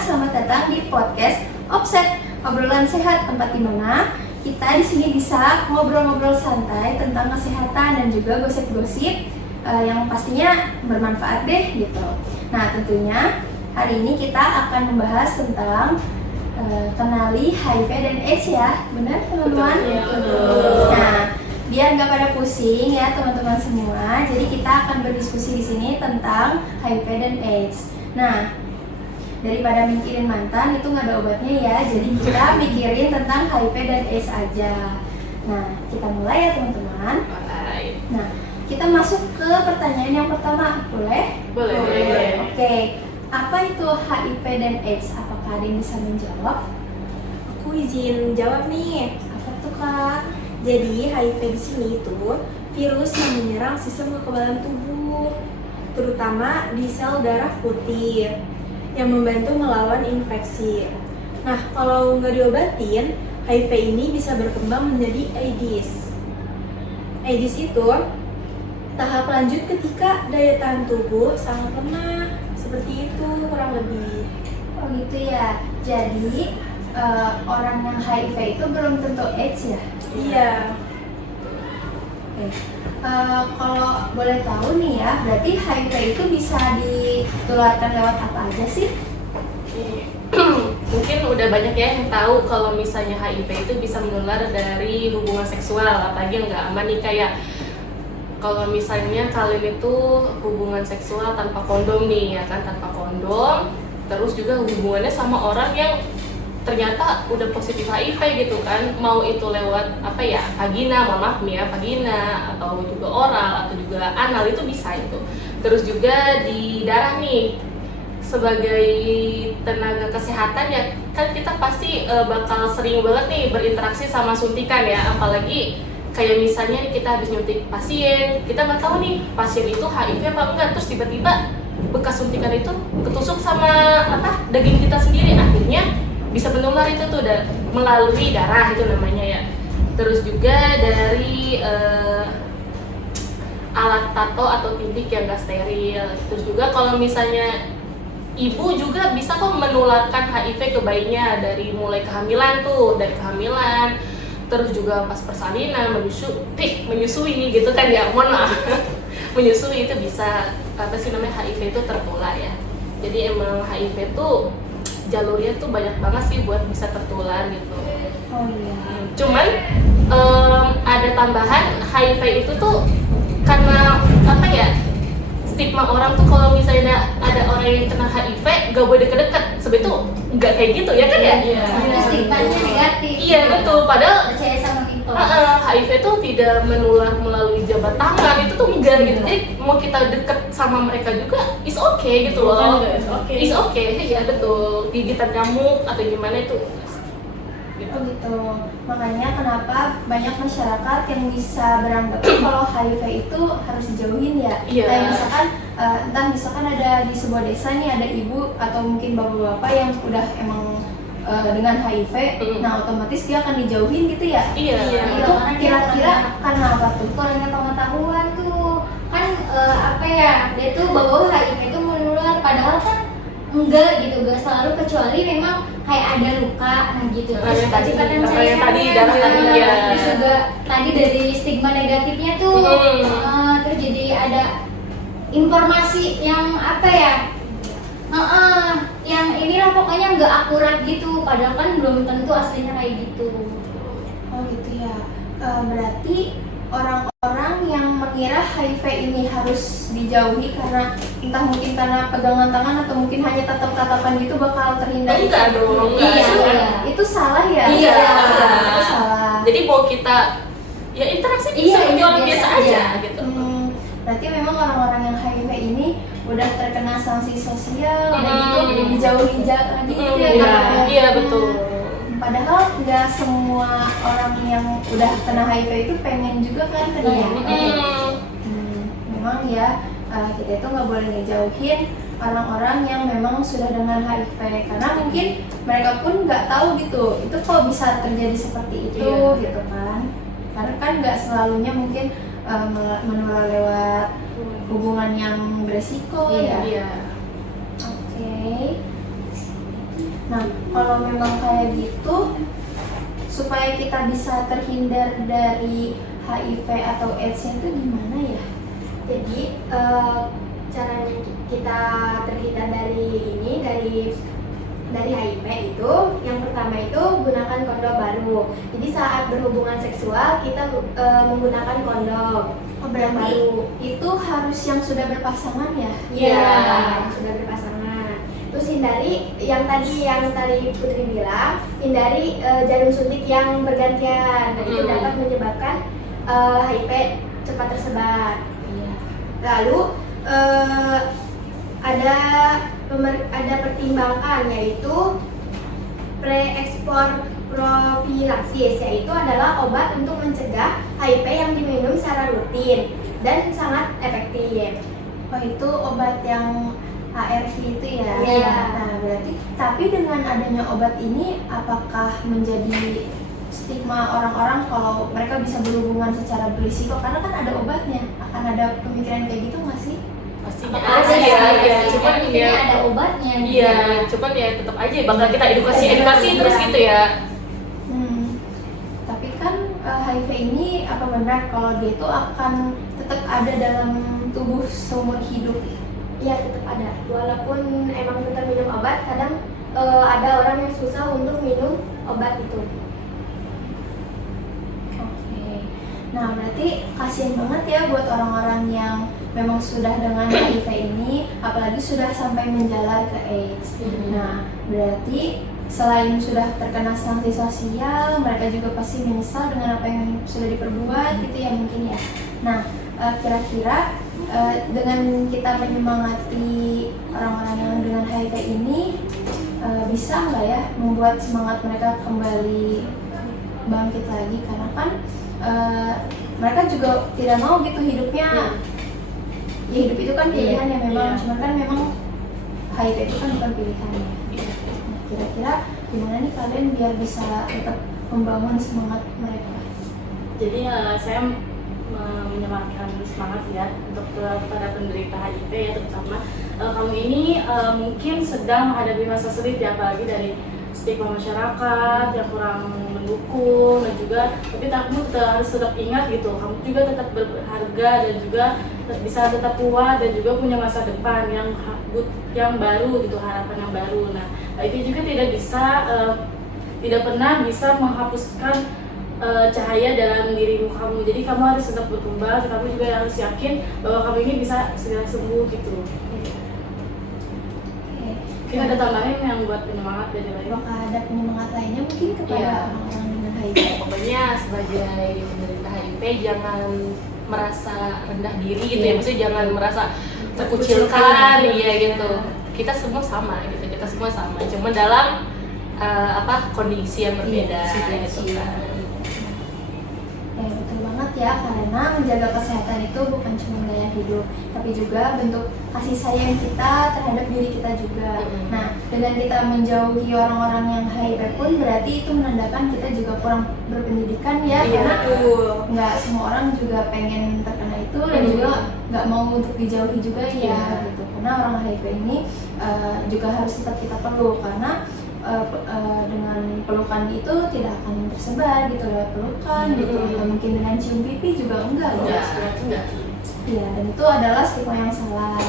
selamat datang di podcast Offset, obrolan sehat, tempat di mana kita di sini bisa ngobrol-ngobrol santai tentang kesehatan dan juga gosip-gosip yang pastinya bermanfaat deh gitu. Nah, tentunya hari ini kita akan membahas tentang kenali HIV dan AIDS ya, benar teman-teman? Nah, biar nggak pada pusing ya teman-teman semua, jadi kita akan berdiskusi di sini tentang HIV dan AIDS. Nah, daripada mikirin mantan itu nggak ada obatnya ya, jadi kita mikirin tentang HIV dan AIDS aja. Nah, kita mulai ya teman-teman. Nah, kita masuk ke pertanyaan yang pertama, boleh? Boleh. Oke, apa itu HIV dan AIDS? Apakah ada yang bisa menjawab? Aku izin jawab nih. Apa tuh kak? Jadi HIV di sini itu virus yang menyerang sistem kekebalan tubuh, terutama di sel darah putih yang membantu melawan infeksi. Nah, kalau nggak diobatin, HIV ini bisa berkembang menjadi AIDS. AIDS itu tahap lanjut ketika daya tahan tubuh sangat lemah. Seperti itu kurang lebih. Oh gitu ya. Jadi orang yang HIV itu belum tentu AIDS ya? Iya. Oke. Kalau boleh tahu nih ya, berarti HIV itu bisa ditularkan lewat apa aja sih? Mungkin udah banyak ya yang tahu kalau misalnya HIV itu bisa menular dari hubungan seksual, apalagi yang nggak aman nih, kayak kalau misalnya kalian itu hubungan seksual tanpa kondom nih ya kan, tanpa kondom, terus juga hubungannya sama orang yang ternyata udah positif HIV gitu kan, mau itu lewat apa ya, vagina, mohon maaf nih ya, vagina atau juga oral atau juga anal, itu bisa itu. Terus juga di darah nih, sebagai tenaga kesehatan ya kan kita pasti bakal sering banget nih berinteraksi sama suntikan ya, apalagi kayak misalnya kita habis nyuntik pasien, kita nggak tahu nih pasien itu HIV apa enggak, terus tiba-tiba bekas suntikan itu ketusuk sama daging kita sendiri, akhirnya bisa menular itu tuh melalui darah itu namanya ya. Terus juga dari alat tato atau tindik yang gak steril. Terus juga kalau misalnya ibu juga bisa kok menularkan HIV ke bayinya dari mulai kehamilan tuh, dari kehamilan, terus juga pas persalinan, menyusui gitu kan ya, mohon maaf. Menyusui itu bisa HIV itu tertular ya. Jadi emang HIV tuh jalurnya tuh banyak banget sih buat bisa tertular gitu. Oh iya. Cuman ada tambahan, HIV itu tuh karena stigma orang tuh kalau misalnya ada orang yang kena HIV gak boleh deket-deket, sebenarnya tuh nggak kayak gitu ya kan ya? Iya. Stigmanya negatif. Iya betul, padahal Percaya sama info. HIV tuh tidak menular melalui jabat tangan, itu tuh enggak gitu. Jadi mau kita deket sama mereka juga is okay gitu loh. Is okay, ya betul. Gigitan nyamuk atau gimana itu. Oh gitu. Makanya kenapa banyak masyarakat yang bisa beranggapan kalau HIV itu harus dijauhin ya. Iya. Kayak misalkan ada di sebuah desa nih ada ibu atau mungkin bapak-bapak yang udah emang dengan HIV, nah otomatis dia akan dijauhin gitu ya. Iya. Itu kira-kira karena apa tuh? Kurangnya pengetahuan tuh kan dia tuh bahwa HIV itu menular, padahal kan enggak gitu, enggak selalu, kecuali memang kayak ada luka, nah gitu. Terus kecepatan terus juga tadi dari stigma negatifnya tuh, terus jadi ada informasi yang yang inilah pokoknya nggak akurat gitu, padahal kan belum tentu aslinya kayak gitu. Oh gitu ya. Berarti orang-orang yang mengira HIV ini harus dijauhi karena entah mungkin karena pegangan tangan atau mungkin hanya tatap-tatapan gitu bakal terhindar. Enggak dong. Itu salah ya? Iya. Itu salah. Jadi mau kita ya interaksi seperti orang biasa aja gitu. Berarti memang orang-orang yang HIV ini udah terkena sanksi sosial, udah gitu dijauhi lagi gitu ya. Iya betul. Padahal nggak semua orang yang udah kena HIV itu pengen juga kan kena HIV. Memang ya kita itu nggak boleh ngejauhin orang-orang yang memang sudah dengan HIV, karena mungkin mereka pun nggak tahu gitu itu kok bisa terjadi seperti itu gitu kan. Karena kan nggak selalunya mungkin menular lewat hubungan yang beresiko ya. Iya. Oke. Nah, kalau memang kayak gitu, supaya kita bisa terhindar dari HIV atau AIDS-nya itu gimana ya? Jadi caranya kita terhindar dari HIV itu, yang pertama itu gunakan kondom baru. Jadi saat berhubungan seksual kita menggunakan kondom. Oh, berarti baru. itu harus yang sudah berpasangan ya? Iya, sudah berpasangan. Terus hindari yang tadi Putri bilang, hindari jarum suntik yang bergantian. Nah, itu dapat menyebabkan HIV cepat tersebar. Iya. Lalu ada pertimbangan, yaitu pre-ekspor profilaksis, yaitu adalah obat untuk mencegah HIV yang diminum secara rutin dan sangat efektif. Oh, itu obat yang ARV itu ya? Iya. Nah, berarti tapi dengan adanya obat ini apakah menjadi stigma orang-orang kalau mereka bisa berhubungan secara berisiko? Karena kan ada obatnya, akan ada pemikiran kayak gitu nggak sih? Pastinya Ada ada sih, ya, cuman cuman ini ya ada obatnya. iya, cuman ya tetap aja bakal kita edukasi terus gitu ya. Tapi kan HIV ini apa benar kalau dia itu akan tetap ada dalam tubuh seumur hidup? Ya, tetap ada. Walaupun emang kita minum obat, kadang ada orang yang susah untuk minum obat itu. Oke. Nah, berarti kasihan banget ya buat orang-orang yang memang sudah dengan HIV ini, apalagi sudah sampai menjalar ke AIDS. Nah, berarti selain sudah terkena sanksi sosial, mereka juga pasti menyesal dengan apa yang sudah diperbuat gitu ya mungkin ya. Nah, kira-kira dengan kita menyemangati orang-orang yang dengan HIV ini, bisa nggak ya membuat semangat mereka kembali bangkit lagi, karena kan mereka juga tidak mau gitu hidupnya ya hidup itu kan pilihan ya memang, cuman kan memang HIV itu kan bukan pilihan ya. Nah, kira-kira gimana nih kalian biar bisa tetap membangun semangat mereka? Jadi saya menyemangatkan semangat ya untuk para penderita HIV ya, terutama kamu ini mungkin sedang menghadapi masa sulit ya, apalagi dari stigma masyarakat yang kurang mendukung, dan juga tapi kamu harus tetap ingat gitu, kamu juga tetap berharga dan juga bisa tetap kuat dan juga punya masa depan yang baru gitu, harapan yang baru. Nah, itu juga tidak pernah bisa menghapuskan cahaya dalam dirimu kamu. Jadi kamu harus tetap berkembang, kamu juga harus yakin bahwa kamu ini bisa segera sembuh gitu. Mungkin ada tambahan yang buat penyemangat dari lain? Apakah ada penyemangat lainnya mungkin kepada orang-orang dengan HIV? Pokoknya sebagai penderita HIV jangan merasa rendah diri gitu ya, maksudnya jangan merasa terkucilkan ya gitu. Kita semua sama gitu, kita semua sama, cuma dalam kondisi yang berbeda gitu kan. Betul banget ya, karena menjaga kesehatan itu bukan cuma gaya hidup, tapi juga bentuk kasih sayang kita terhadap diri kita juga. Nah, dengan kita menjauhi orang-orang yang HIV pun berarti itu menandakan kita juga kurang berpendidikan ya, karena nggak semua orang juga pengen terkena itu dan juga nggak mau untuk dijauhi juga ya gitu. Karena orang HIV ini juga harus tetap kita peluk, karena dengan pelukan itu tidak akan tersebar gitu lewat pelukan gitu, atau mungkin dengan cium pipi juga enggak loh. Iya, dan itu adalah stigma yang salah.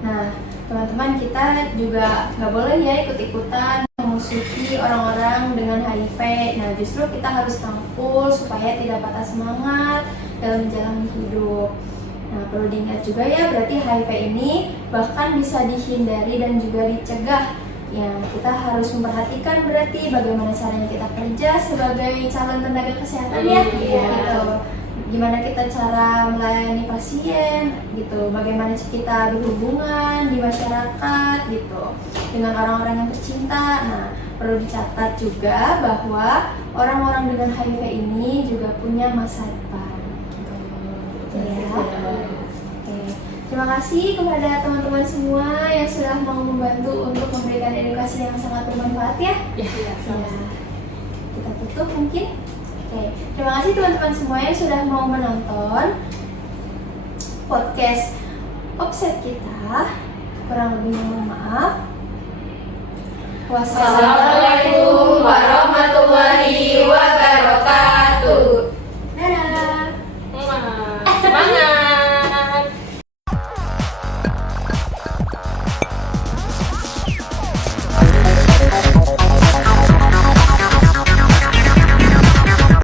Nah, teman-teman, kita juga nggak boleh ya ikut-ikutan memusuhi orang-orang dengan HIV. Nah, justru kita harus rangkul supaya tidak patah semangat dalam menjalani hidup. Nah, perlu diingat juga ya, berarti HIV ini bahkan bisa dihindari dan juga dicegah. Ya, kita harus memperhatikan berarti bagaimana caranya kita kerja sebagai calon tenaga kesehatan ya, gitu. Gimana kita cara melayani pasien, gitu. Bagaimana kita berhubungan di masyarakat, gitu, dengan orang-orang yang tercinta. Nah, perlu dicatat juga bahwa orang-orang dengan HIV ini juga punya masa depan. Ya. Terima kasih kepada teman-teman semua yang sudah mau membantu untuk memberikan edukasi yang sangat bermanfaat ya. Kita tutup mungkin. Terima kasih teman-teman semua yang sudah mau menonton podcast Offset kita. Kurang lebihnya mohon maaf. Wassalamualaikum warahmatullahi